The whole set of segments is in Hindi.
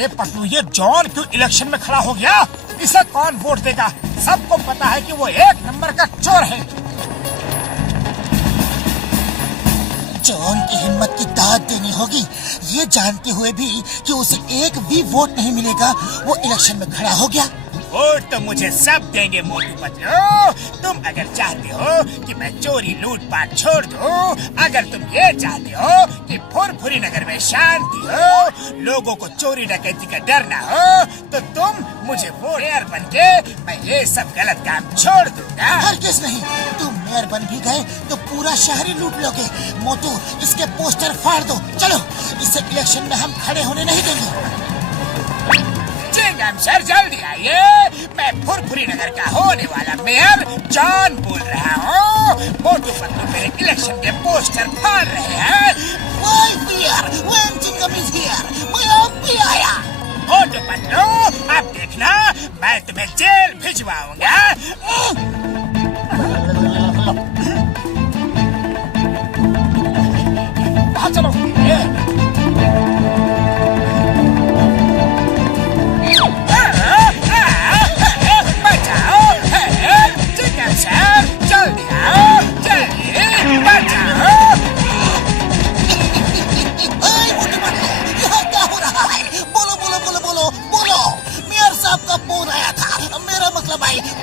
अरे पतलू, ये जॉन क्यों इलेक्शन में खड़ा हो गया? इसे कौन वोट देगा? सबको पता है कि वो एक नंबर का चोर है। जॉन की हिम्मत की दाद देनी होगी। ये जानते हुए भी कि उसे एक भी वोट नहीं मिलेगा, वो इलेक्शन में खड़ा हो गया। वोट तो मुझे सब देंगे मोटू पतलू। तुम अगर चाहते हो कि मैं चोरी लूटपाट छोड़ दूं, अगर तुम ये चाहते हो कि फुरफुरी नगर में शांति हो, लोगों को चोरी डकैती का डर ना हो, तो तुम मुझे मेयर बन के मैं ये सब गलत काम छोड़ दूंगा। हरगिज़ नहीं। तुम मेयर बन भी गए तो पूरा शहर ही लूट लोगे। मोटू, इसके पोस्टर फाड़ दो। चलो, इसे इलेक्शन में हम खड़े होने नहीं देंगे। चिंगम सर, जल्दी आइए। मैं फुरफुरी नगर का होने वाला मेयर जॉन बोल रहा हूँ। मोटू पतलू मेरे इलेक्शन के पोस्टर फाड़ रहे हैं। Why fear when Chingam is here? मैं अब भी आया। मोटू पतलू, अब देखना मैं तुम्हें जेल भिजवाऊंगा। चलो।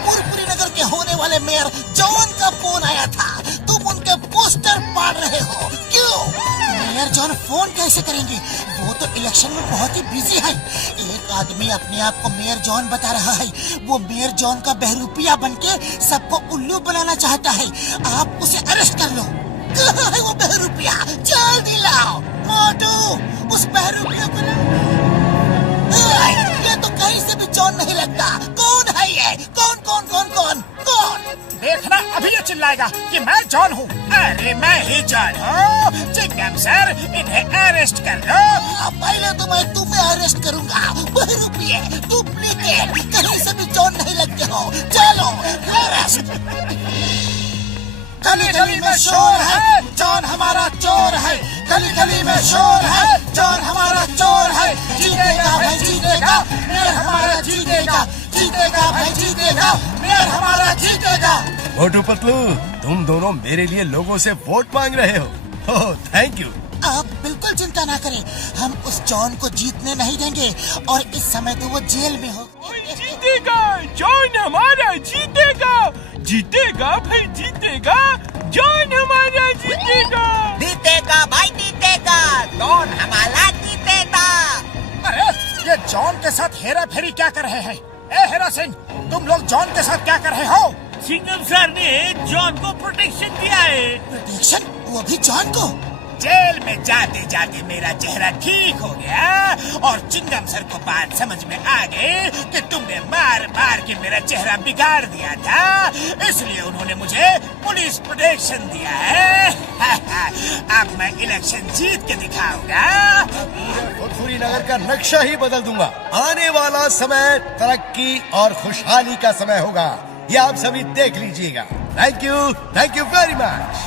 फुरफुरी नगर के होने वाले मेयर जॉन का फोन आया था। तुम उनके पोस्टर फाड़ रहे हो, क्यों? मेयर जॉन फोन कैसे करेंगे? वो तो इलेक्शन में बहुत ही बिजी है। एक आदमी अपने आप को मेयर जॉन बता रहा है। वो मेयर जॉन का बहरूपिया बनके सबको उल्लू बनाना चाहता है। आप उसे अरेस्ट कर लो। कहाँ है वो बहरूपिया? जल्दी लाओ। मोटू, उस बहरूपिया को ये तो कहीं से भी जॉन नहीं लगता। कौन है ये? कौन कौन कौन कौन कौन? देखना, अभी ये चिल्लाएगा कि मैं जॉन हूँ। अरे मैं ही जॉन हूँ। चिंगम सर, इन्हें अरेस्ट कर लो। पहले तो मैं तुम्हें अरेस्ट करूंगा। बहरूपिये, डुप्लीकेट, कहीं से भी जॉन नहीं लगते हो। चलो, अरेस्ट। गली गली में शोर है, जॉन हमारा चोर है। गली गली में शोर है, जॉन हमारा चोर है। जीतेगा भाई जीतेगा, मेयर हमारा जीतेगा। जीतेगा भाई जीतेगा, मेयर हमारा जीतेगा। मोटू पतलू, तुम दोनों मेरे लिए लोगों से वोट मांग रहे हो। ओह, थैंक यू। आप बिल्कुल चिंता ना करें, हम उस जॉन को जीतने नहीं देंगे। और इस समय तो वो जेल में हो। जीतेगा, जॉन हमारा जीतेगा। जीतेगा भाई जीतेगा, जॉन हमारा जीतेगा। जीतेगा भाई जीतेगा, जॉन हमारा जीतेगा। अरे ये जॉन के साथ हेरा फेरी क्या कर रहे हैं? ए हेरा सिंह, तुम लोग जॉन के साथ क्या कर रहे हो? चिंगम सर ने जॉन को प्रोटेक्शन दिया है। प्रोटेक्शन? वो भी जॉन को? जेल में जाते जाते मेरा चेहरा ठीक हो गया और चिंगम सर को बात समझ में आ गई कि तुमने मार मार के मेरा चेहरा बिगाड़ दिया था, इसलिए उन्होंने मुझे पुलिस प्रोटेक्शन दिया है। अब मैं इलेक्शन जीत के दिखाऊंगा। फुरफुरी नगर का नक्शा ही बदल दूंगा। आने वाला समय तरक्की और खुशहाली का समय होगा, ये आप सभी देख लीजिएगा। Thank you very much.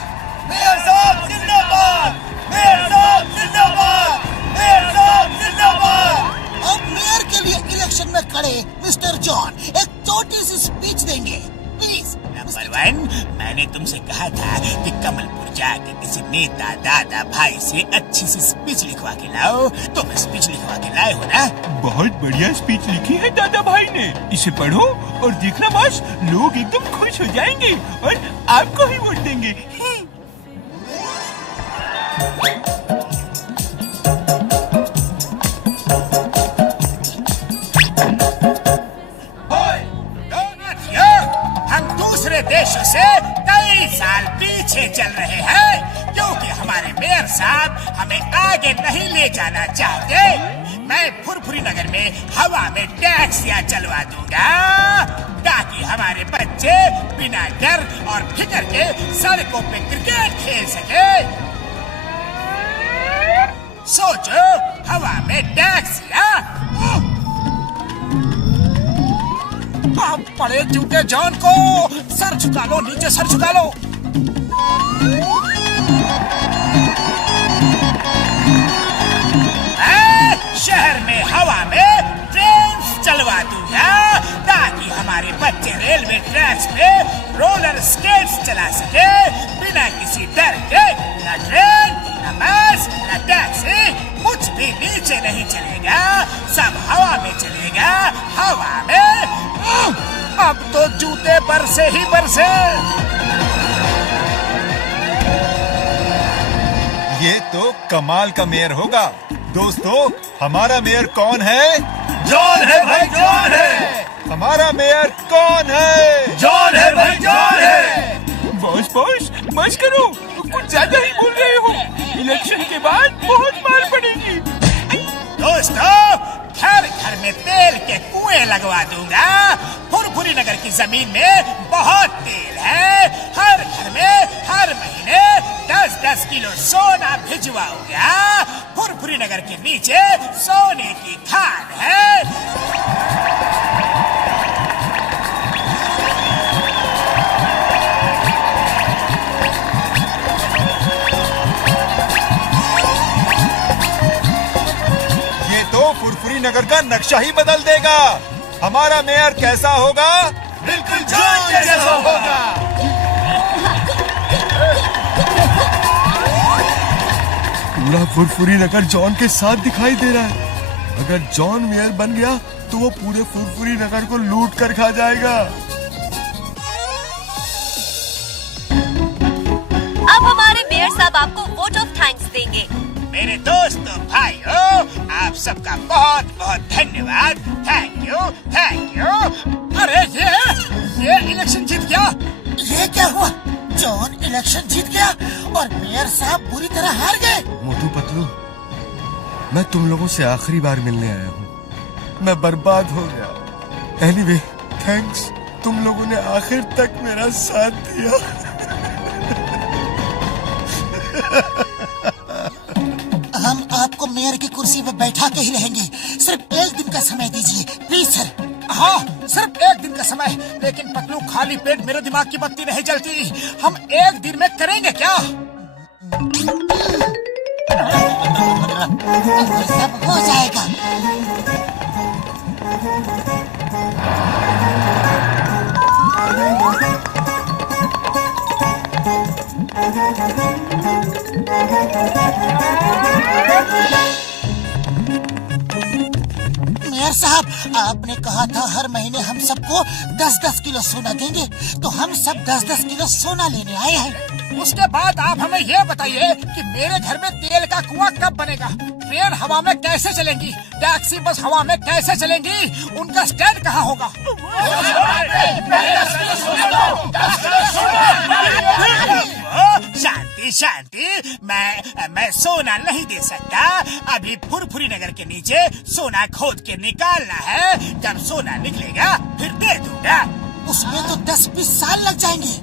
Mayor साहब जिंदाबाद, मेयर साहब जिंदाबाद, मेयर साहब जिंदाबाद। अब मेयर के लिए इलेक्शन में खड़े मिस्टर जॉन एक छोटी सी स्पीच देंगे, प्लीज। नंबर 1, मैंने तुमसे कहा था कि कमलपुर जाके किसी नेता दादा भाई से अच्छी सी स्पीच लिखवा के लाओ। तुम स्पीच लिखवा के लाए हो ना? बहुत बढ़िया स्पीच लिखी है दादा भाई ने। इसे पढ़ो और देखना बस, लोग एकदम खुश हो जाएंगे और आपको ही वोट देंगे। हम दूसरे देशों से कई साल पीछे चल रहे हैं क्योंकि हमारे मेयर साहब हमें आगे नहीं ले जाना चाहते। मैं फुरफुरी नगर में हवा में टैक्सियां चलवा दूंगा ताकि हमारे बच्चे बिना डर और फिक्र के सड़कों पे क्रिकेट खेल सके। सोचो, हवा में टैक्सियां। पड़े जूते जॉन को, सर झुका लो, नीचे सर झुका लो। शहर मैं हवा में ट्रेन चलवा दूंगा ताकि हमारे बच्चे रेलवे ट्रैक्स पे रोलर स्केट्स चला सके बिना किसी डर के। न ट्रेन, न बस, न टैक्सी, कुछ भी नीचे नहीं चलेगा, सब हवा में चलेगा, हवा में। अब तो जूते बरसे ही बरसे। ये तो कमाल का मेयर होगा। दोस्तों, हमारा मेयर कौन है? जॉन है भाई, जॉन है। हमारा मेयर कौन है? जॉन है भाई, जॉन है। बॉस बस करो, कुछ ज्यादा ही बोल रहे हो। इलेक्शन के बाद बहुत मार पड़ेगी। दोस्तों, घर घर में तेल के कुएं लगवा दूंगा। फुरफुरी नगर की जमीन में बहुत तेल है। हर घर में हर महीने 10-10 किलो सोना भिजवाऊंगा। फुरफुरी नगर के नीचे सोने की खान है। फुरफुरी नगर का नक्शा ही बदल देगा। हमारा मेयर कैसा होगा? बिल्कुल जॉन जैसा होगा। पूरा फुरफुरी नगर जॉन के साथ दिखाई दे रहा है। अगर जॉन मेयर बन गया तो वो पूरे फुरफुरी नगर को लूट कर खा जाएगा। अब हमारे मेयर साहब आपको वोट ऑफ थैंक्स देंगे। मेरे दोस्तों, भाइयों, आप सबका बहुत बहुत धन्यवाद। Thank you, thank you. अरे ये इलेक्शन जीत गया। ये क्या हुआ? जॉन इलेक्शन जीत गया और मेयर साहब बुरी तरह हार गए। मोटू पतलू, मैं तुम लोगों से आखिरी बार मिलने आया हूँ। मैं बर्बाद हो गया। एनीवे, थैंक्स, तुम लोगों ने आखिर तक मेरा साथ दिया। हम आपको मेयर की कुर्सी पे बैठा के ही रहेंगे। सिर्फ एक दिन का समय दीजिए प्लीज सर। हाँ, सिर्फ एक दिन का समय। लेकिन पतलू, खाली पेट मेरे दिमाग की बत्ती नहीं जलती। हम एक दिन में करेंगे क्या? सब हो जाएगा। मेयर साहब, आपने कहा था हर महीने हम सबको 10-10 किलो सोना देंगे, तो हम सब 10-10 किलो सोना लेने आए हैं। उसके बाद आप हमें ये बताइए कि मेरे घर में तेल का कुआं कब बनेगा? ट्रेन हवा में कैसे चलेंगी? टैक्सी बस हवा में कैसे चलेंगी? उनका स्टैंड कहाँ होगा? शांति शांति, मैं सोना नहीं दे सकता। अभी फुरफुरी नगर के नीचे सोना खोद के निकालना है। जब सोना निकलेगा फिर दे दूंगा। उसमें तो 10-20 साल लग जाएंगे।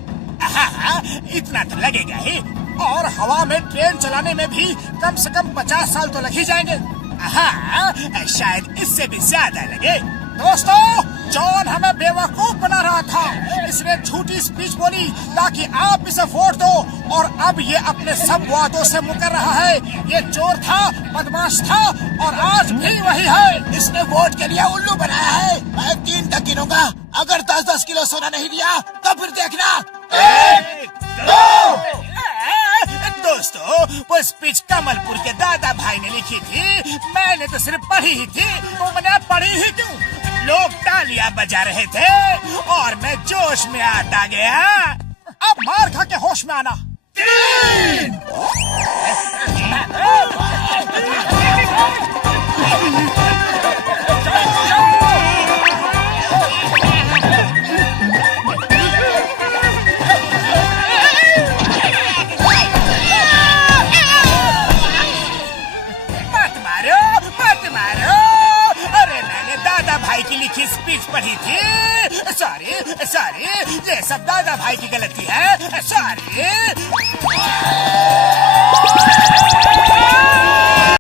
हाँ, इतना तो लगेगा ही। और हवा में ट्रेन चलाने में भी कम से कम 50 साल तो लग ही जाएंगे। हाँ, शायद इससे भी ज्यादा लगे। दोस्तों, जॉन हमें बेवकूफ बना रहा था। इसने झूठी स्पीच बोली ताकि आप इसे वोट दो, और अब ये अपने सब वादों से मुकर रहा है। ये चोर था, बदमाश था, और आज भी वही है। इसने वोट के लिए उल्लू बनाया है। मैं 3 तक गिनूंगा। अगर 10-10 किलो सोना नहीं दिया तो फिर देखना। 1, 2। दोस्तों, वो स्पीच कमलपुर के दादा भाई ने लिखी थी। मैंने तो सिर्फ पढ़ी ही थी। तुमने पढ़ी ही क्यों? लोग तालियां बजा रहे थे और मैं जोश में आता गया। अब मार खा के होश में आना। 3। भाई की लिखी स्पीच पढ़ी थी। सॉरी, ये सब दादा भाई की गलती है। सॉरी।